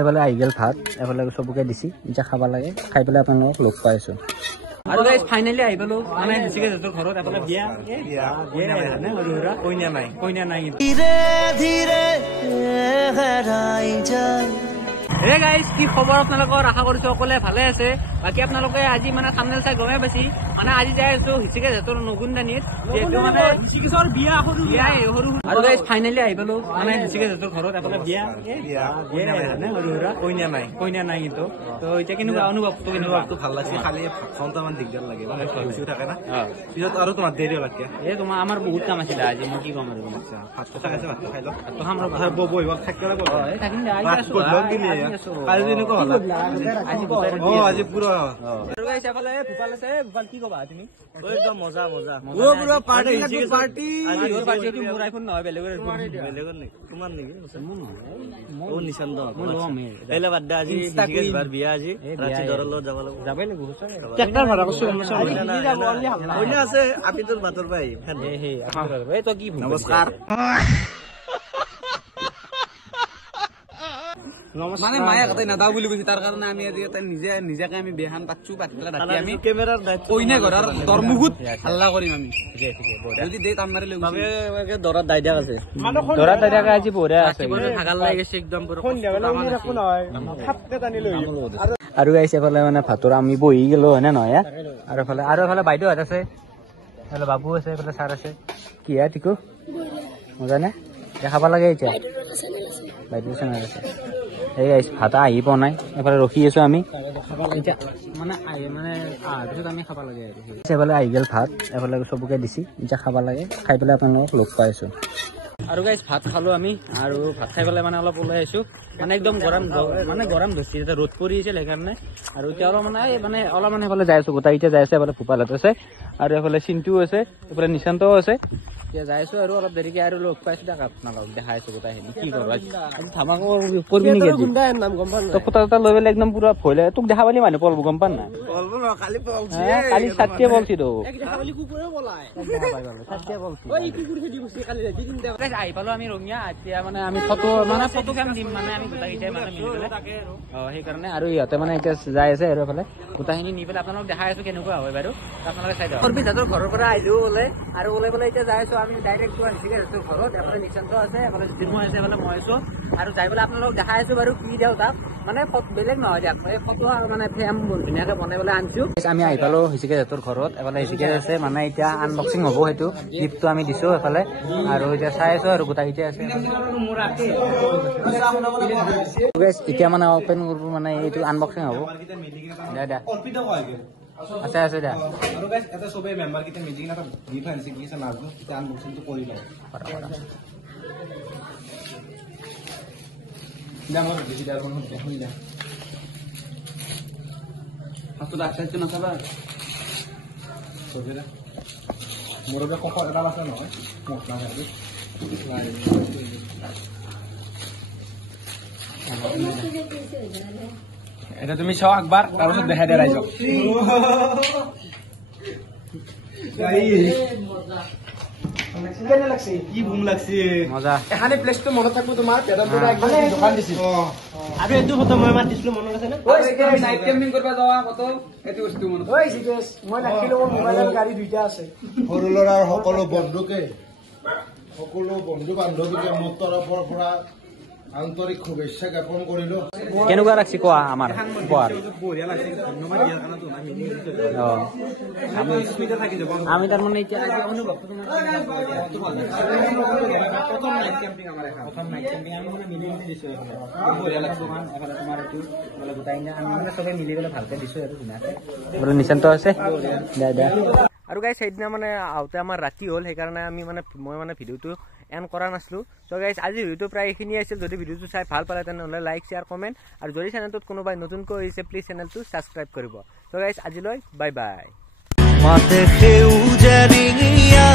এফালে আহি গেল ভাত এফালে চবকে দিছি এতিয়া খাব লাগে খাই পেলাই আপোনালোকক লগ পাই আছো আৰু গাইস ফাইনালি আহি পালো মানে দিছিকে যত ঘৰত এফালে বিয়া কইনা নাই ধীৰে ধীৰে হেৰাই যায় হে গাইস কি খবৰ আপোনালোকৰ আশা কৰিছো সকলোৱে ভালে আছে বাকি আপোনালোকে আজি মানে থাম্বনেল চাই গমে পাইছি মানে আজি যাই আছো হিচিকে যতৰ নগুনদানিত যেটো মানে হিচিকেছৰ বিয়া সৰু আৰু গাইস ফাইনালি আহি পালো মানে হিচিকে যতৰ ঘৰত এফালে বিয়া কইনা নাই কিন্তু তো এতিয়া কেনেকুৱা অনুভৱটো কেনেকুৱাটো ভাল লাগিছে খালি খাওঁতা মান দিগদাৰ লাগে মানে খুচি থাকে না পিছত আৰু তোমাৰ দেৰি লাগে তোমাৰ আমাৰ বহুত কাম আছিল আজি মই কি কম আৰু ভাত খাইছে ভাত খাই ল তো আমাৰ কথা বইব থাকিলে বল থাকিম আজি এনেকুৱা হলা আজি পুৰা আৰু গাইস এফালে ভুপাল আছে ভুপাল কি কবা তুমি একদম মজা পুৰা পাৰ্টি আজি ওৰ পাৰ্টি কি মোৰ আইফোন নহয় বেলেগৰ নেকি তোমাৰ নেকি ও নিশান্ত এলে বাদ আজি হিচিকেছ বাৰ বিয়া আজি ৰাতি দৰলত যাব লাগিব যাবই লাগিব ট্ৰেক্টৰ ভাড়া কৰছো কইনা আছে আপিটোৰ ভাতৰ পাই হে এই তো কি নমস্কাৰ মানে মায়া কথা নাদাও বুলি কৈছে তাৰ কাৰণে আমি আজি এটা নিজাকে আমি বেহান পাচ্ছু পাতিলা ৰাতি আমি কেমেৰাৰ কইনা ঘৰৰ দৰমুহুত হাল্লা কৰিম আমি যদি দেই তাম মাৰি লৈ গৈছে দৰাত দাইদা আছে দৰাত দাইদা আজি বঢ়িয়া আছে ভাগাল লাগি গৈছে একদম পুৰো আৰু গাইছে এফালে মানে ভাতৰ আমি বহি গেলো হয় না নহয় আৰু এফালে বাইদেউ আছে এফালে বাবু আছে এফালে ছাৰ আছে কি ঠিকো মজা নে দেখাব লাগে এতিয়া বাইদেউ চেনেল আছে এই গাইছ ভাত আহি পোৱা নাই এফালে ৰখি আছো আমি মানে পিছত আমি খাব লাগে এফালে আহি গেল ভাত এফালে চবকে দিছি এতিয়া খাব লাগে খাই পেলাই আপোনালোকক লগ পাই আছো আৰু গাইছ ভাত খালো আমি আৰু ভাত খাই পেলাই মানে অলপ ওলাই আহিছো মানে একদম গৰম ধৰিছে এতিয়া ৰ'দ পৰি আছিল সেইকাৰণে আৰু এতিয়া অলপ মানে এফালে যাই আছো গোটাই এতিয়া যাই আছে এফালে ভূপালত আছে আৰু এফালে চিন্টুও আছে এফালে নিশান্তও আছে এতিয়া যাই আছো আৰু অলপ দেৰিকে আৰু লগ পাইছো তাক আপোনালোকক দেখাই আছো গোটাইখিনি কি কৰবা আজি ধামাকা কৰিবি নেকি তো ফটো এটা লৈ পেলাই একদম পুৰা ভয় লাগে তোক দেখা পালি মানুহ পলব গম পান না কালি সাতটিয়ে বলছি তো আহি পালো আমি ৰঙিয়া এতিয়া মানে আমি ফটো কেম দিম মানে আমি গোটাইকেইটাই মানে মিলি পেলাই সেইকাৰণে আৰু ইহঁতে মানে এতিয়া যাই আছে আৰু এফালে গোটাইখিনি নি পেলাই আপোনালোকক দেখাই আছো কেনেকুৱা হয় বাৰু আপোনালোকে চাই দিয়ক পিছাতৰ ঘৰৰ পৰা আহিলো ওলাই আৰু ওলাই পেলাই এতিয়া যাই আছো আমি ডাইৰেক্ট ঘৰত এফালে নিশান্ত আছে এফালে জিমু আছে এফালে মই আছো আৰু যাই পেলাই আপোনালোকক দেখাই আছো বাৰু কি দিওঁ তাক মানে বেলেগ নহয় দিয়ক এই ফটো আৰু মানে ফ্ৰেম ধুনীয়াকে বনাই পেলাই আনিছো আমি আহি পালো হিচিকেছৰ ঘৰত এফালে হিচিকেছ আছে মানে এতিয়া আনবক্সিং হ'ব সেইটো গিফ্টটো আমি দিছো এফালে আৰু এতিয়া চাই আছো আৰু গোটাইকেইটা আছে এতিয়া মানে ওপেন কৰিব মানে এইটো আনবক্সিং হ'ব দা আছে দা আৰু গাইস এটা সবে মেম্বাৰ কিটা মিটিং এটা গিফ্ট আনিছে কি আছে নাজনো এটা আনবক্সিংটো কৰি লও ডাঙৰ ভিডিও এখন দেখুন যা হাতটো ডাক্তারটো না চাবা সবেরা মোরবে কখন এটা আছে নহয় মোক না ভাবি এটা তুমি চাও একবার তারপর দেখা দে রাইছো কেনে লাগছে কি বুম লাগছে মজা এখানে প্লেসটো মনত থাকবো তোমার তেদপুরা একদম দোকান দিছি আৰু এটো ফটো মই মাত দিছিলো মনত আছে না ওই সিকেছ নাইট ক্যাম্পিং করবা যাওয়া কত এটো বস্তু মনত ওই সিকেছ মই নাখিলো মোবাইলৰ গাড়ী দুইটা আছে সৰু লৰাৰ সকলো বন্ধুকে সকলো বন্ধু বান্ধৱীকে মোৰ তৰফৰ পৰা আন্তৰিক শুভেচ্ছা জ্ঞাপন কৰিলো কেনেকুৱা লাগছে কোৱা আমাৰ কোৱাৰ বঢ়িয়া লাগছে ধন্যবাদ দিয়াৰ কাৰণে তো আমি আমি স্মিতা থাকি যাব আমি তাৰ মানে এতিয়া আজি অনুভৱ প্ৰথম নাইট ক্যাম্পিং আমি মানে মিলি দিছো বঢ়িয়া লাগছে এফালে তোমাৰ এইটো বলে গোটাই না আমি মানে সবে মিলি পেলাই ভালকে দিছো আৰু ধুনীয়াকে বলে নিশান্ত আছে দা আৰু গাইস সেইদিনা মানে আউতে আমাৰ ৰাতি হ'ল সেইকাৰণে আমি মানে মই মানে ভিডিওটো এন কৰা নাছিলো সো গাইস আজি ভিডিওটো প্ৰায় এইখিনি আছিল যদি ভিডিওটো চাই ভাল পালে তেনে লাইক শেয়াৰ কমেন্ট আৰু যদি চেনেলটোত কোনোবাই নতুনকৈ হৈছে প্লিজ চেনেলটো সাবস্ক্ৰাইব কৰিব সো গাইস আজিলৈ বাই বাই মাতে খেউ জানিয়া